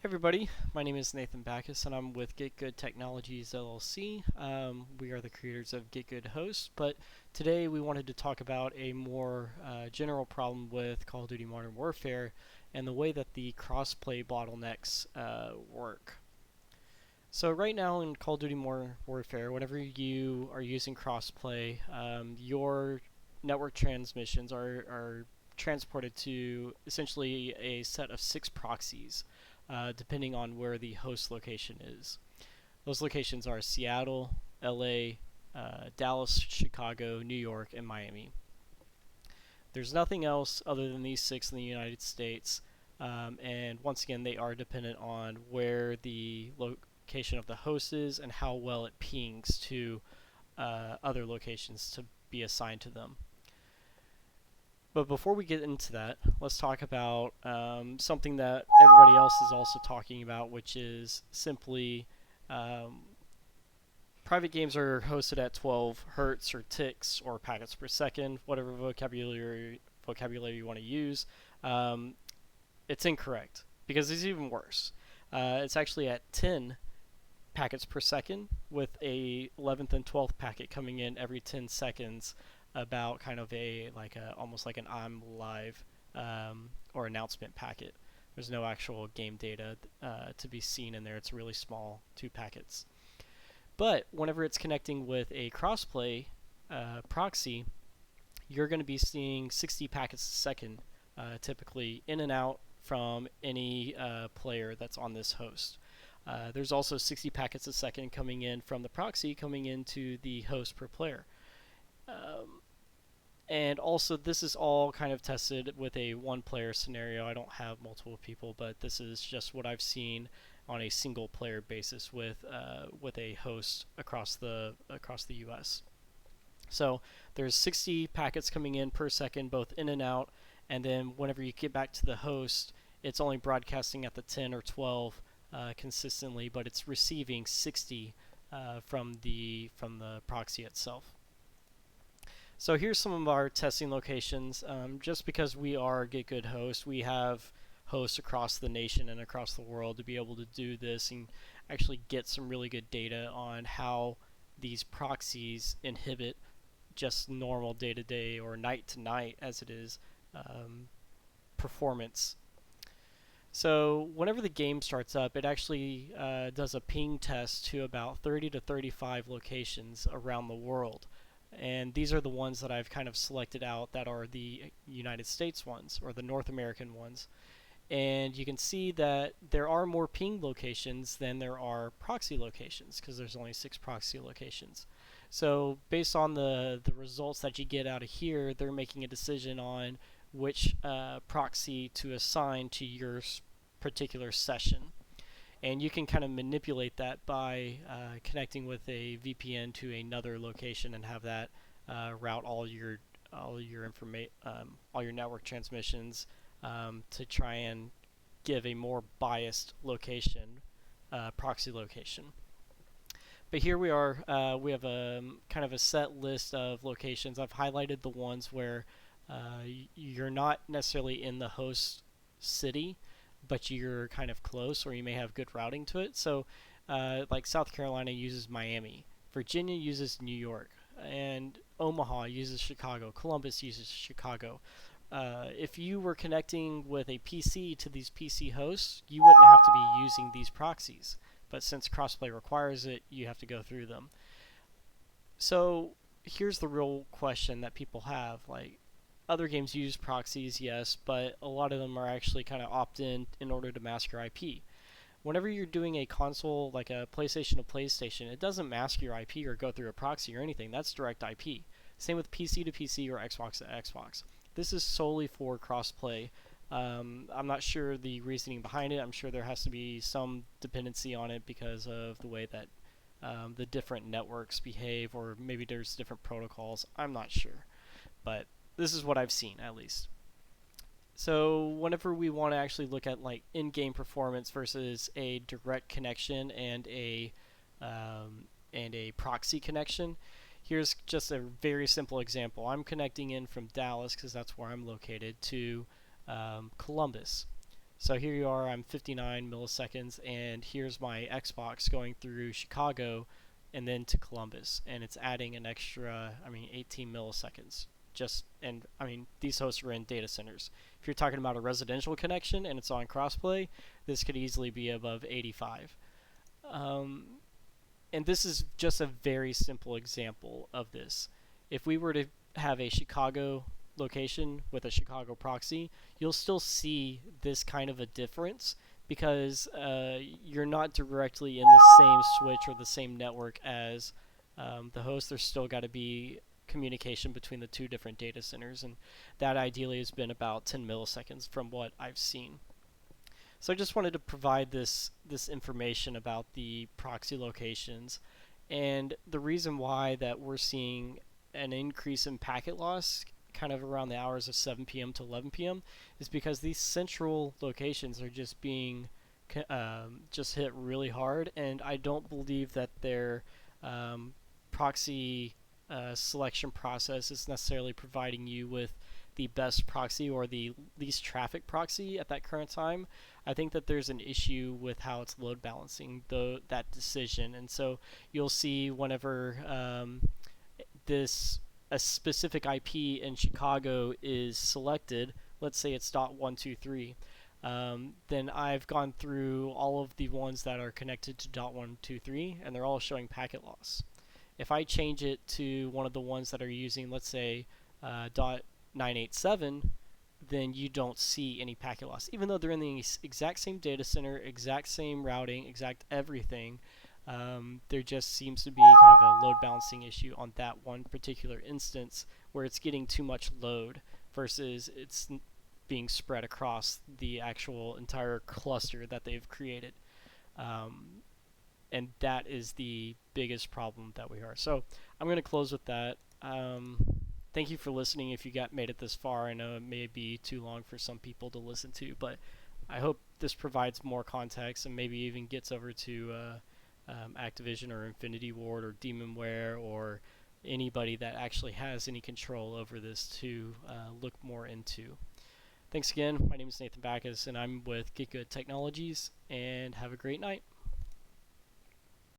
Hey everybody, my name is Nathan Backus and I'm with Get Good Technologies LLC. We are the creators of Get Good Host, but today we wanted to talk about a more general problem with Call of Duty Modern Warfare and the way that the crossplay bottlenecks work. So right now in Call of Duty Modern Warfare, whenever you are using crossplay, your network transmissions are transported to essentially a set of 6 proxies, depending on where the host location is. Those locations are Seattle, LA, Dallas, Chicago, New York, and Miami. There's nothing else other than these 6 in the United States, and once again, they are dependent on where the location of the host is and how well it pings to other locations to be assigned to them. But before we get into that, let's talk about something that everybody else is also talking about, which is simply um, private games are hosted at 12 hertz or ticks or packets per second, whatever vocabulary you want to use. Um, it's incorrect because it's even worse. It's actually at 10 packets per second, with a 11th and 12th packet coming in every 10 seconds, about kind of almost like an I'm live or announcement packet. There's no actual game data to be seen in there. It's really small, 2 packets. But whenever it's connecting with a crossplay proxy, you're going to be seeing 60 packets a second, typically in and out from any player that's on this host. There's also 60 packets a second coming in from the proxy coming into the host per player. And also, this is all kind of tested with a one-player scenario. I don't have multiple people, but this is just what I've seen on a single-player basis with a host across the U.S. So there's 60 packets coming in per second, both in and out, and then whenever you get back to the host, it's only broadcasting at the 10 or 12 consistently, but it's receiving 60 from the proxy itself. So here's some of our testing locations. Just because we are Get Good Host, we have hosts across the nation and across the world to be able to do this and actually get some really good data on how these proxies inhibit just normal day-to-day or night-to-night, as it is, performance. So whenever the game starts up, it actually does a ping test to about 30 to 35 locations around the world. And these are the ones that I've kind of selected out that are the United States ones, or the North American ones. And you can see that there are more ping locations than there are proxy locations, because there's only 6 proxy locations. So based on the results that you get out of here, they're making a decision on which proxy to assign to your particular session. And you can kind of manipulate that by connecting with a VPN to another location and have that route all your all your network transmissions to try and give a more biased location, proxy location. But here we are. We have a kind of a set list of locations. I've highlighted the ones where you're not necessarily in the host city, but you're kind of close, or you may have good routing to it. So, like South Carolina uses Miami, Virginia uses New York, and Omaha uses Chicago. Columbus uses Chicago. If you were connecting with a PC to these PC hosts, you wouldn't have to be using these proxies. But since crossplay requires it, you have to go through them. So here's the real question that people have: like, other games use proxies, yes, but a lot of them are actually kind of opt in order to mask your IP. Whenever you're doing a console, like a PlayStation to PlayStation, it doesn't mask your IP or go through a proxy or anything. That's direct IP. Same with PC to PC or Xbox to Xbox. This is solely for crossplay. I'm not sure the reasoning behind it. I'm sure there has to be some dependency on it because of the way that the different networks behave, or maybe there's different protocols. I'm not sure. But this is what I've seen, at least. So whenever we want to actually look at like in-game performance versus a direct connection and a proxy connection, here's just a very simple example. I'm connecting in from Dallas, because that's where I'm located, to Columbus. So here you are, I'm 59 milliseconds, and here's my Xbox going through Chicago and then to Columbus, and it's adding an extra, 18 milliseconds. These hosts are in data centers. If you're talking about a residential connection and it's on Crossplay, this could easily be above 85. Um, and this is just a very simple example of this. If we were to have a Chicago location with a Chicago proxy, you'll still see this kind of a difference because you're not directly in the same switch or the same network as the host. There's still got to be communication between the two different data centers, and that ideally has been about 10 milliseconds from what I've seen. So I just wanted to provide this information about the proxy locations, and the reason why that we're seeing an increase in packet loss kind of around the hours of 7 p.m. to 11 p.m. is because these central locations are just being just hit really hard, and I don't believe that their proxy selection process is necessarily providing you with the best proxy or the least traffic proxy at that current time. I think that there's an issue with how it's load balancing that decision, and so you'll see whenever this a specific IP in Chicago is selected, let's say it's .123, then I've gone through all of the ones that are connected to .123, and they're all showing packet loss. If I change it to one of the ones that are using, let's say, .987, then you don't see any packet loss. Even though they're in the exact same data center, exact same routing, exact everything, there just seems to be kind of a load balancing issue on that one particular instance where it's getting too much load versus it's being spread across the actual entire cluster that they've created. And that is the biggest problem that we are. So I'm going to close with that. Thank you for listening. If you made it this far, I know it may be too long for some people to listen to, but I hope this provides more context and maybe even gets over to Activision or Infinity Ward or Demonware or anybody that actually has any control over this to look more into. Thanks again. My name is Nathan Backus, and I'm with Get Good Technologies, and have a great night.